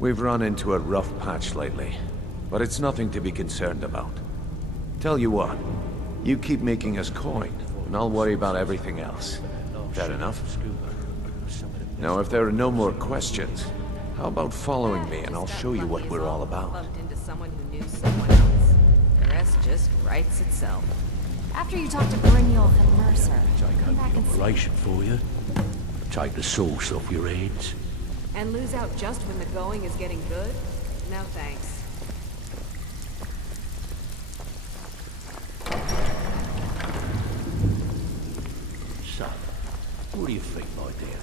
We've run into a rough patch lately, but it's nothing to be concerned about. Tell you what, you keep making us coin, and I'll worry about everything else. Fair enough? Now, if there are no more questions, how about following me and I'll show you what we're all about. Bumped into someone who knew someone else. The rest just writes itself. After you talk to Brynjolf and Mercer, come back and see. Operation for you. Take the sauce off your heads. And lose out just when the going is getting good? No thanks. So, what do you think, my dear?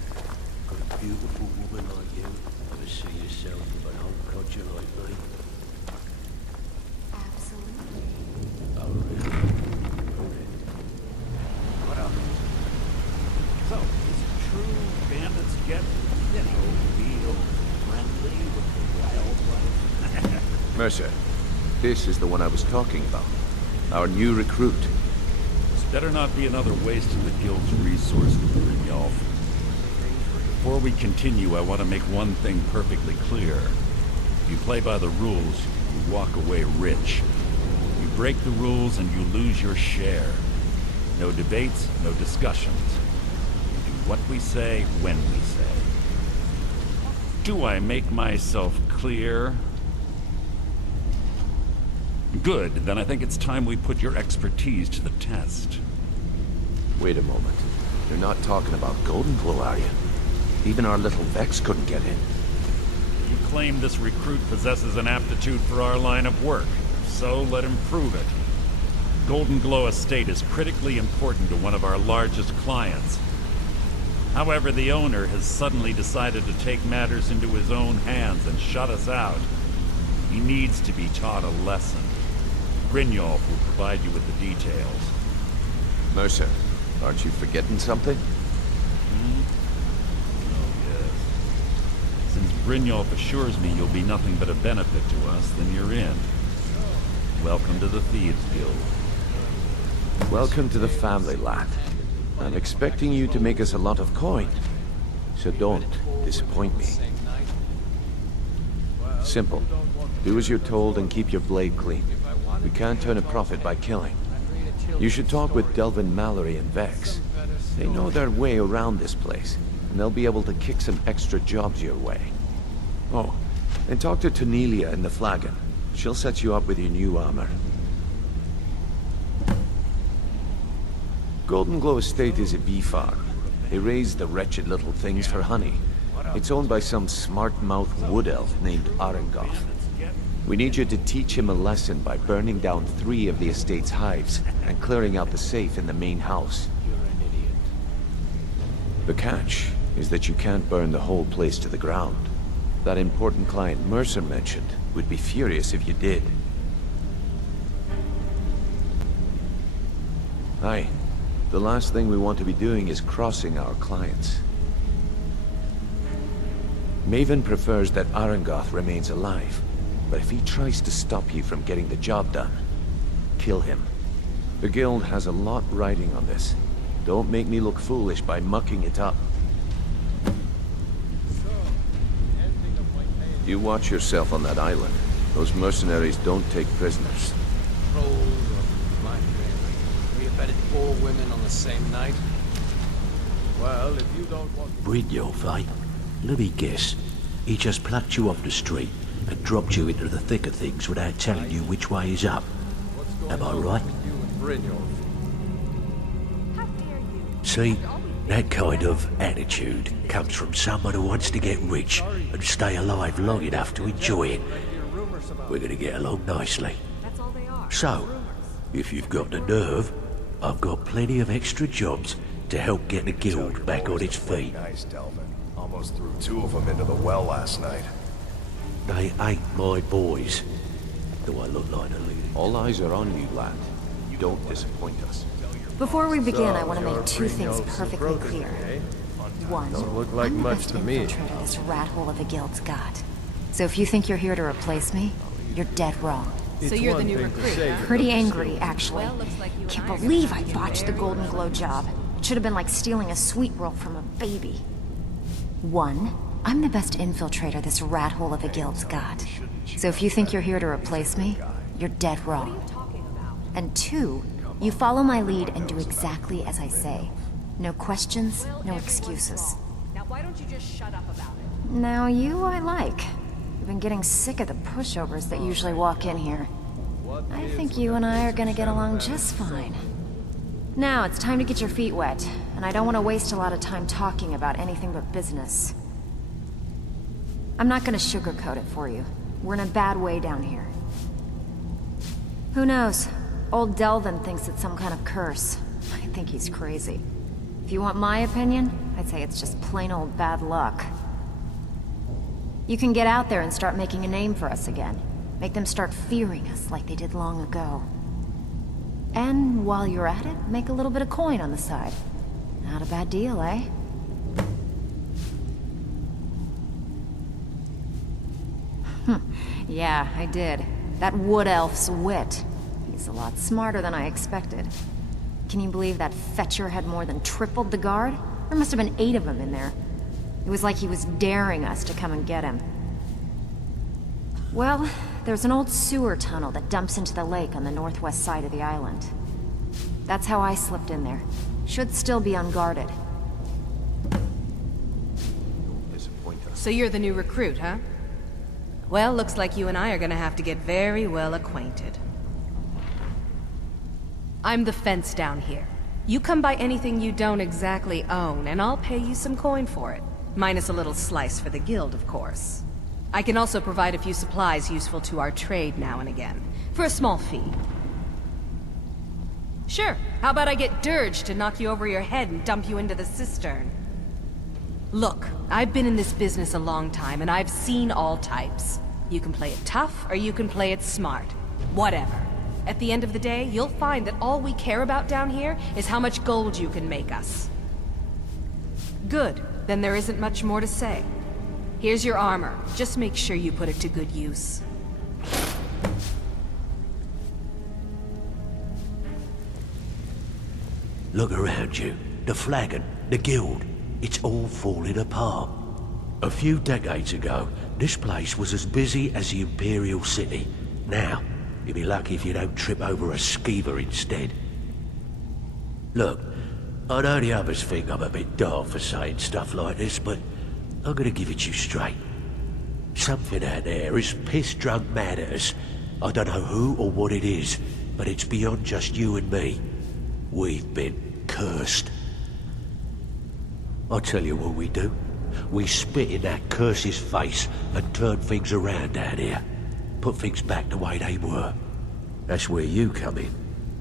Got a beautiful woman like you? Ever see yourself with an old codger like me? Absolutely. Oh, really? Okay. What up? So, is it true bandits get, real friendly with the wildlife? Mercer, this is the one I was talking about. Our new recruit. This better not be another waste of the guild's resources, Brynjolf. Before we continue, I want to make one thing perfectly clear. If you play by the rules, you walk away rich. You break the rules and you lose your share. No debates, no discussions. We do what we say, when we say. Do I make myself clear? Good, then I think it's time we put your expertise to the test. Wait a moment. You're not talking about Goldenglow, are you? Even our little Vex couldn't get in. You claim this recruit possesses an aptitude for our line of work. So let him prove it. Goldenglow Estate is critically important to one of our largest clients. However, the owner has suddenly decided to take matters into his own hands and shut us out. He needs to be taught a lesson. Brynjolf will provide you with the details. Mercer, aren't you forgetting something? Oh, yes. Since Brynjolf assures me you'll be nothing but a benefit to us, then you're in. Welcome to the Thieves Guild. Welcome to the family, lad. I'm expecting you to make us a lot of coin. So don't disappoint me. Simple. Do as you're told and keep your blade clean. We can't turn a profit by killing. You should talk with Delvin Mallory and Vex. They know their way around this place, and they'll be able to kick some extra jobs your way. Oh, and talk to Tonelia in the Flagon. She'll set you up with your new armor. Goldenglow Estate is a bee farm. They raise the wretched little things for honey. It's owned by some smart-mouthed wood elf named Arengoth. We need you to teach him a lesson by burning down 3 of the estate's hives and clearing out the safe in the main house. The catch is that you can't burn the whole place to the ground. That important client Mercer mentioned would be furious if you did. Aye. The last thing we want to be doing is crossing our clients. Maven prefers that Arengoth remains alive, but if he tries to stop you from getting the job done, kill him. The guild has a lot riding on this. Don't make me look foolish by mucking it up. You watch yourself on that island. Those mercenaries don't take prisoners. Trolls or my family. We abetted 4 women on the same night. Well, if you don't want... Brynjolf, eh? Let me guess. He just plucked you off the street and dropped you into the thick of things without telling you which way is up. Am I right? How dare you? See? That kind of attitude comes from someone who wants to get rich and stay alive long enough to enjoy it. We're gonna get along nicely. That's all they are. So, if you've got the nerve, I've got plenty of extra jobs to help get the guild back on its feet. Nice, Delvin. Almost threw 2 of them into the well last night. They ain't my boys. Do I look like a leader? All eyes are on you, lad. Don't disappoint us. Before we begin, I want to make 2 things perfectly clear. 1, Don't look like I'm the much best to me. infiltrator this rat hole of a guild's got. So if you think you're here to replace me, you're dead wrong. So you're the new recruit, huh? Pretty angry, actually. Well, looks like you Can't and I believe are I botched the Goldenglow job. It should have been like stealing a sweet roll from a baby. 1, I'm the best infiltrator this rat hole of a guild's got. So if you think you're here to replace me, you're dead wrong. And 2, you follow my lead and do exactly as I say. No questions, no excuses. Now why don't you just shut up about it? Now you I like. I've been getting sick of the pushovers that usually walk in here. I think you and I are gonna get along just fine. Now it's time to get your feet wet, and I don't want to waste a lot of time talking about anything but business. I'm not gonna sugarcoat it for you. We're in a bad way down here. Who knows? Old Delvin thinks it's some kind of curse. I think he's crazy. If you want my opinion, I'd say it's just plain old bad luck. You can get out there and start making a name for us again. Make them start fearing us like they did long ago. And while you're at it, make a little bit of coin on the side. Not a bad deal, eh? Yeah, I did. That wood elf's wit. He's a lot smarter than I expected. Can you believe that fetcher had more than tripled the guard? There must have been 8 of them in there. It was like he was daring us to come and get him. Well, there's an old sewer tunnel that dumps into the lake on the northwest side of the island. That's how I slipped in there. Should still be unguarded. So you're the new recruit, huh? Well, looks like you and I are gonna have to get very well acquainted. I'm the fence down here. You come by anything you don't exactly own, and I'll pay you some coin for it. Minus a little slice for the guild, of course. I can also provide a few supplies useful to our trade now and again, for a small fee. Sure, how about I get Dirge to knock you over your head and dump you into the cistern? Look, I've been in this business a long time, and I've seen all types. You can play it tough, or you can play it smart. Whatever. At the end of the day, you'll find that all we care about down here is how much gold you can make us. Good, then there isn't much more to say. Here's your armor. Just make sure you put it to good use. Look around you. The flagon, the guild, it's all falling apart. A few decades ago, this place was as busy as the Imperial City. Now, you'll be lucky if you don't trip over a skeever instead. Look, I know the others think I'm a bit daft for saying stuff like this, but I'm gonna give it to you straight. Something out there is piss-drunk mad at us. I don't know who or what it is, but it's beyond just you and me. We've been cursed. I'll tell you what we do. We spit in that curse's face and turn things around down here. Put things back the way they were. That's where you come in.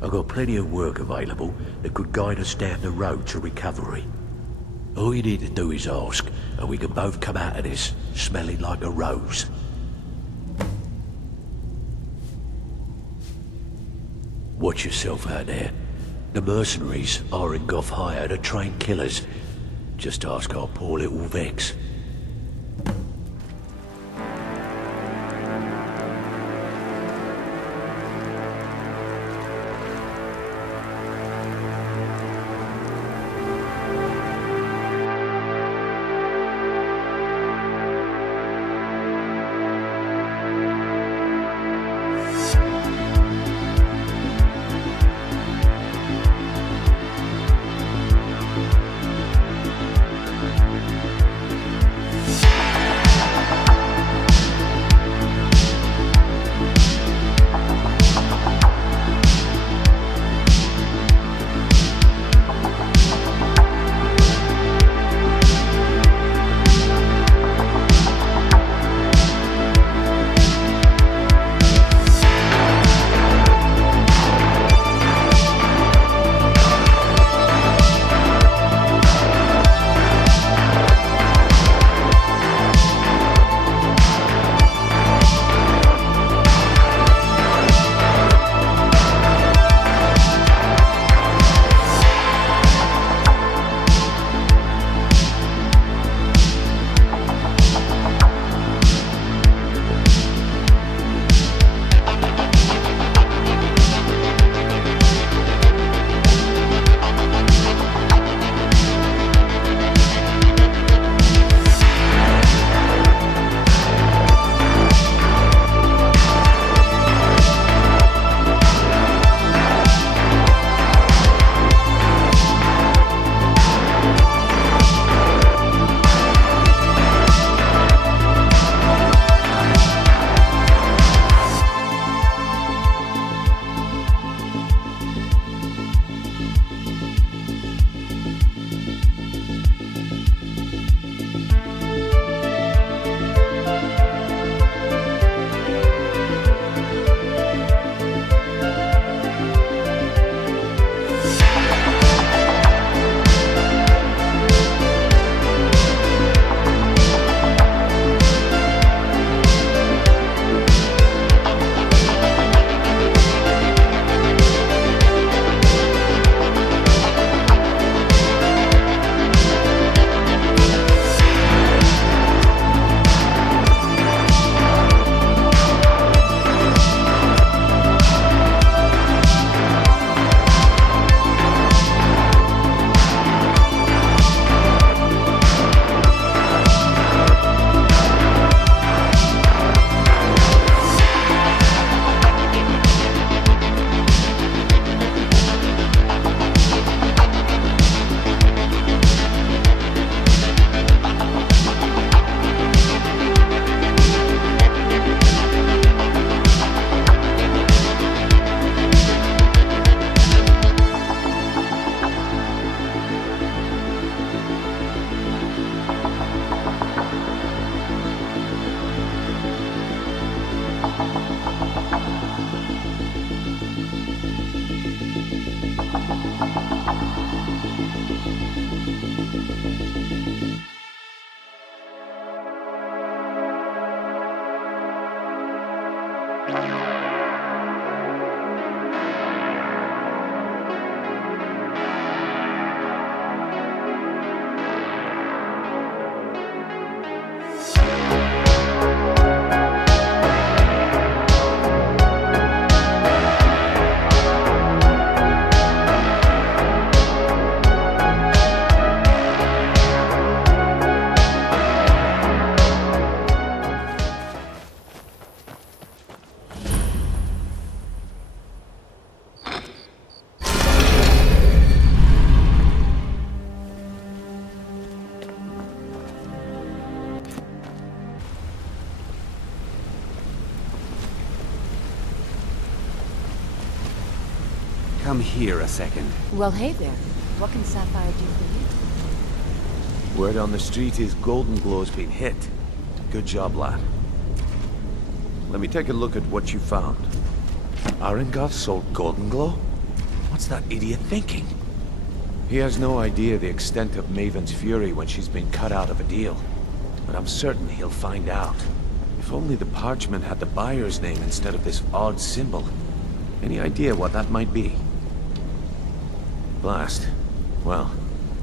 I've got plenty of work available that could guide us down the road to recovery. All you need to do is ask, and we can both come out of this smelling like a rose. Watch yourself out there. The mercenaries aren't off hire to train killers. Just ask our poor little Vex. Come here a second. Well, hey there. What can Sapphire do for you? Word on the street is Goldenglow's been hit. Good job, lad. Let me take a look at what you found. Arengoth sold Goldenglow? What's that idiot thinking? He has no idea the extent of Maven's fury when she's been cut out of a deal. But I'm certain he'll find out. If only the parchment had the buyer's name instead of this odd symbol. Any idea what that might be? Blast. Well,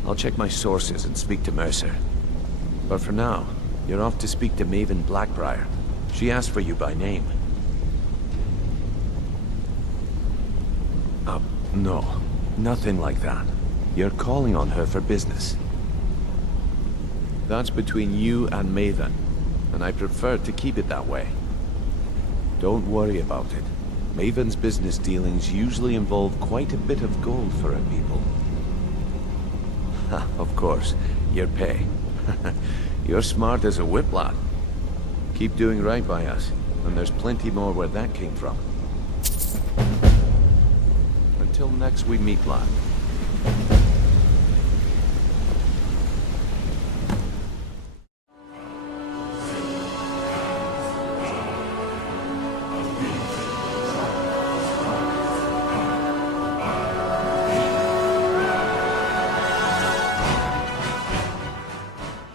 I'll check my sources and speak to Mercer. But for now, you're off to speak to Maven Blackbriar. She asked for you by name. No. Nothing like that. You're calling on her for business. That's between you and Maven, and I prefer to keep it that way. Don't worry about it. Maven's business dealings usually involve quite a bit of gold for her people. Ha, of course, your pay. You're smart as a whip, lad. Keep doing right by us, and there's plenty more where that came from. Until next we meet, lad.